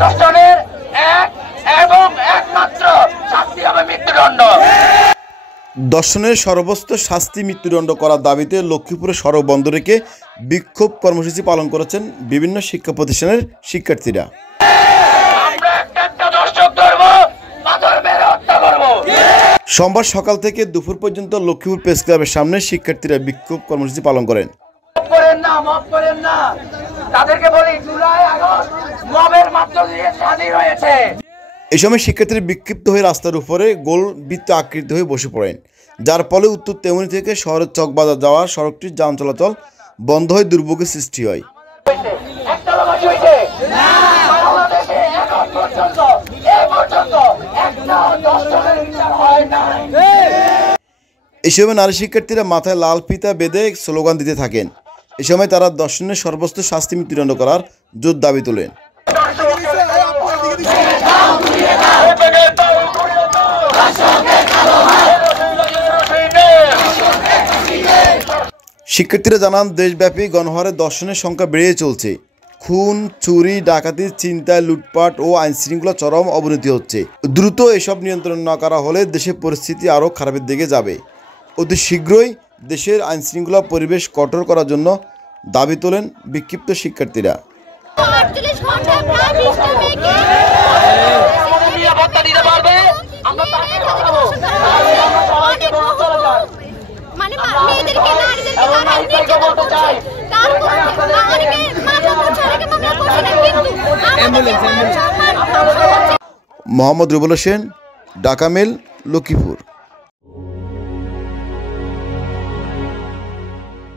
ধর্ষণের এক এবং একমাত্র শাস্তি হবে মৃত্যুদণ্ড। ধর্ষণের সর্বোচ্চ শাস্তি মৃত্যুদণ্ড করার দাবিতে লক্ষ্মীপুরের সড়ক বন্ধ রেখে বিক্ষোভ কর্মসূচি পালন করেছেন বিভিন্ন শিক্ষা প্রতিষ্ঠানের শিক্ষার্থীরা। সোমবার সকাল থেকে দুপুর পর্যন্ত লক্ষ্মীপুর প্রেস ক্লাবের সামনে শিক্ষার্থীরা বিক্ষোভ কর্মসূচি পালন করেন। এই সময় শিক্ষার্থীরা বিক্ষিপ্ত হয়ে রাস্তার উপরে গোল বৃত্ত আকৃতি হয়ে বসে পড়েন, যার ফলে উত্তর তেমনি থেকে শহরের চকবাজার যাওয়ার সড়কটির যান চলাচল বন্ধ হয়ে দুর্ভোগের সৃষ্টি হয়। এই সময় নারী শিক্ষার্থীরা মাথায় লাল ফিতা বেঁধে স্লোগান দিতে থাকেন। এ সময় তারা ধর্ষণের সর্বোচ্চ শাস্তি মৃত্যুদণ্ড করার জোর দাবি তোলেন। শিক্ষার্থীরা জানান, দেশব্যাপী গণহারে ধর্ষণের সংখ্যা বেড়ে চলছে। খুন, চুরি, ডাকাতি, ছিনতাই, লুটপাট ও আইনশৃঙ্খলা চরম অবনতি হচ্ছে। দ্রুত এসব নিয়ন্ত্রণ না করা হলে দেশের পরিস্থিতি আরও খারাপের দিকে যাবে। অতি শীঘ্রই দেশের আইনশৃঙ্খলা পরিবেশ কঠোর করার জন্য দাবি তোলেন বিক্ষিপ্ত শিক্ষার্থীরা। মোহাম্মদ রুবেল হোসেন, ঢাকা মেল, লক্ষ্মীপুর।